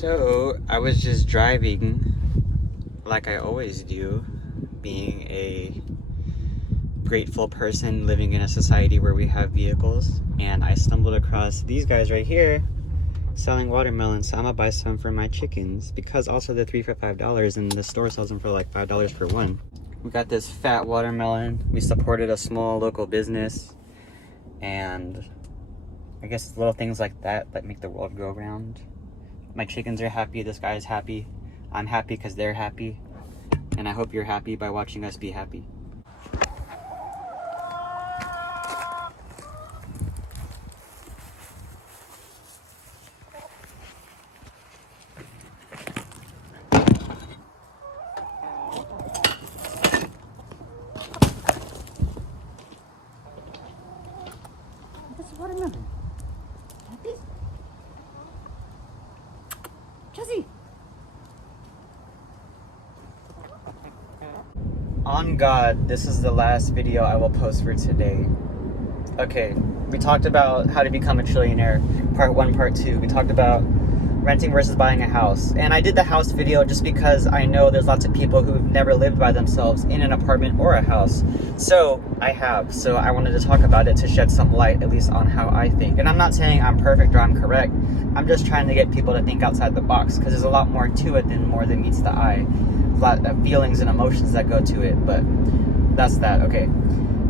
So I was just driving like I always do, being a grateful person living in a society where we have vehicles, and I stumbled across these guys right here selling watermelons. So I'm gonna buy some for my chickens, because also they're 3 for $5 and the store sells them for like $5 for one. We got this fat watermelon. We supported a small local business, and I guess it's little things like that that make the world go round. My chickens are happy, this guy's happy, I'm happy because they're happy, and I hope you're happy by watching us be happy. This is watermelon. Happy? Jesse! On God, this is the last video I will post for today. Okay, we talked about how to become a trillionaire, part 1, part 2. We talked about renting versus buying a house. And I did the house video just because I know there's lots of people who've never lived by themselves in an apartment or a house. So I have. So I wanted to talk about it to shed some light, at least on how I think. And I'm not saying I'm perfect or I'm correct. I'm just trying to get people to think outside the box, because there's a lot more to it than more than meets the eye. A lot of feelings and emotions that go to it, but that's that. Okay.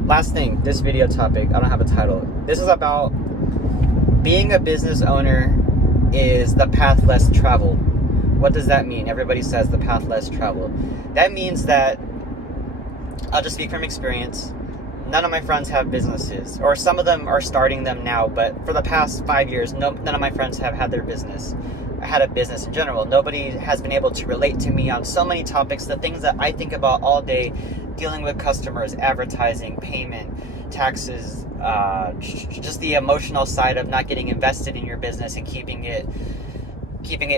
Last thing, this video topic, I don't have a title. This is about being a business owner is the path less traveled. What does that mean? Everybody says the path less traveled. That means that, I'll just speak from experience, none of my friends have businesses, or some of them are starting them now, but for the past 5 years, none of my friends have had their business. I had a business in general. Nobody has been able to relate to me on so many topics, the things that I think about all day, dealing with customers, advertising, payment, taxes, just the emotional side of not getting invested in your business and keeping it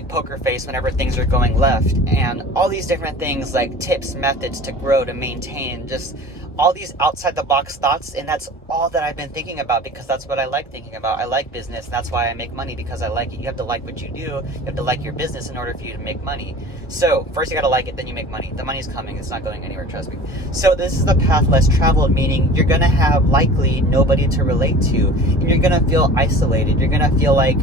poker face whenever things are going left, and all these different things like tips, methods to grow, to maintain, just all these outside the box thoughts. And that's all that I've been thinking about, because that's what I like thinking about. I like business, and that's why I make money, because I like it. You have to like what you do. You have to like your business in order for you to make money. So first you got to like it, then you make money. The money's coming. It's not going anywhere, trust me. So this is the path less traveled, meaning you're going to have likely nobody to relate to, and you're going to feel isolated. You're going to feel like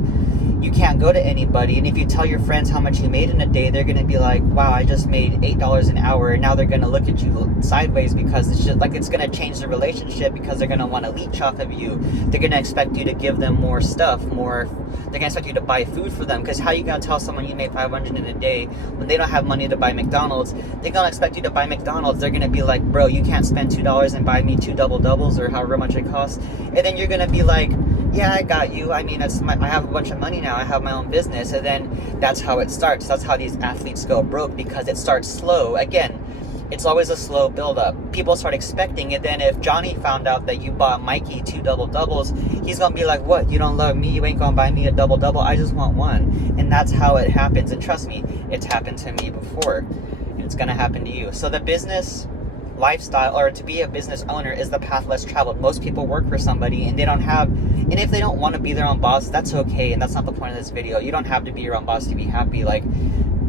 you can't go to anybody. And if you tell your friends how much you made in a day, they're going to be like, wow, I just made $8 an hour. And now they're going to look at you sideways, because it's just like, it's going to change the relationship, because they're going to want to leech off of you. They're going to expect you to give them more stuff, they're going to expect you to buy food for them, because how you going to tell someone you made $500 in a day when they don't have money to buy McDonald's? They're going to expect you to buy McDonald's. They're going to be like, bro, you can't spend $2 and buy me 2 double doubles, or however much it costs. And then you're going to be like, yeah, I got you. I mean, I have a bunch of money now. I have my own business. And then that's how it starts. That's how these athletes go broke, because it starts slow. Again, it's always a slow build-up. People start expecting it. Then if Johnny found out that you bought Mikey 2 double-doubles, he's going to be like, what? You don't love me? You ain't going to buy me a double-double? I just want one. And that's how it happens. And trust me, it's happened to me before. And it's going to happen to you. So the business lifestyle, or to be a business owner, is the path less traveled. Most people work for somebody, and and if they don't want to be their own boss, that's okay. And that's not the point of this video. You don't have to be your own boss to be happy. Like,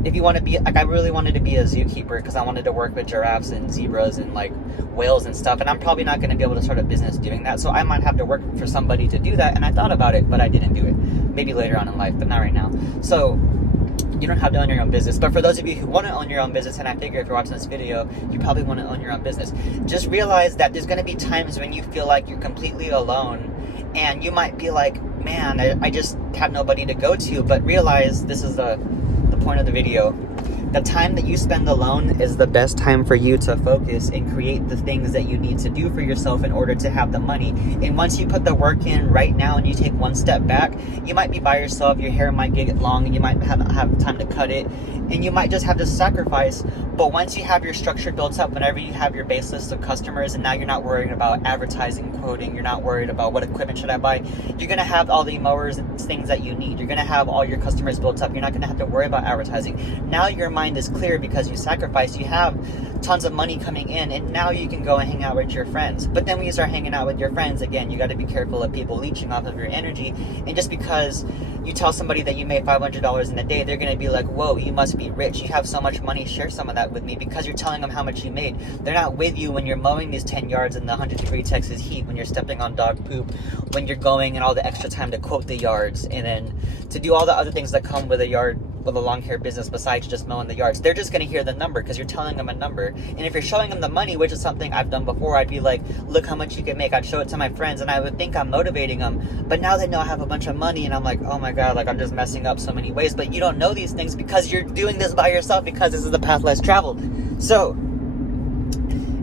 if you want to be, like, I really wanted to be a zookeeper, because I wanted to work with giraffes and zebras and like whales and stuff, and I'm probably not going to be able to start a business doing that, so I might have to work for somebody to do that. And I thought about it, but I didn't do it. Maybe later on in life, but not right now. So you don't have to own your own business. But for those of you who want to own your own business, and I figure if you're watching this video, you probably want to own your own business, just realize that there's going to be times when you feel like you're completely alone, and you might be like, man, I just have nobody to go to. But realize, this is the point of the video, the time that you spend alone is the best time for you to focus and create the things that you need to do for yourself in order to have the money. And once you put the work in right now and you take one step back, you might be by yourself, your hair might get long, and you might have time to cut it, and you might just have to sacrifice. But once you have your structure built up, whenever you have your base list of customers, and now you're not worried about advertising, quoting, you're not worried about what equipment should I buy, you're going to have all the mowers and things that you need. You're going to have all your customers built up. You're not going to have to worry about advertising. Now your mind is clear because you sacrificed. You have tons of money coming in, and now you can go and hang out with your friends. But then when you start hanging out with your friends, again, you got to be careful of people leeching off of your energy. And just because you tell somebody that you made $500 in a day, they're going to be like, whoa, you must be rich. You have so much money. Share some of that with me, because you're telling them how much you made. They're not with you when you're mowing these 10 yards in the 100-degree Texas heat, when you're stepping on dog poop, when you're going and all the extra time to quote the yards, and then to do all the other things that come with a yard, with a long hair business besides just mowing the yards. They're just going to hear the number because you're telling them a number. And if you're showing them the money, which is something I've done before, I'd be like, look how much you can make. I'd show it to my friends and I would think I'm motivating them. But now they know I have a bunch of money and I'm like, oh my God, like I'm just messing up so many ways. But you don't know these things because you're doing this by yourself, because this is the path less traveled. So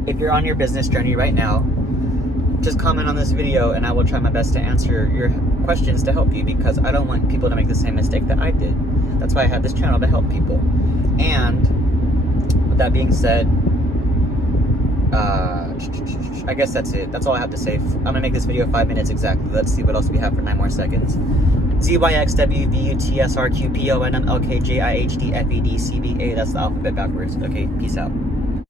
if you're on your business journey right now, just comment on this video and I will try my best to answer your questions to help you, because I don't want people to make the same mistake that I did. That's why I have this channel, to help people. And with that being said, I guess that's it. That's all I have to say. I'm gonna make this video 5 minutes exactly. Let's see what else we have for 9 more seconds. ZYXWVUTSRQPONMLKJIHDFEDCBA. That's the alphabet backwards. Okay, peace out.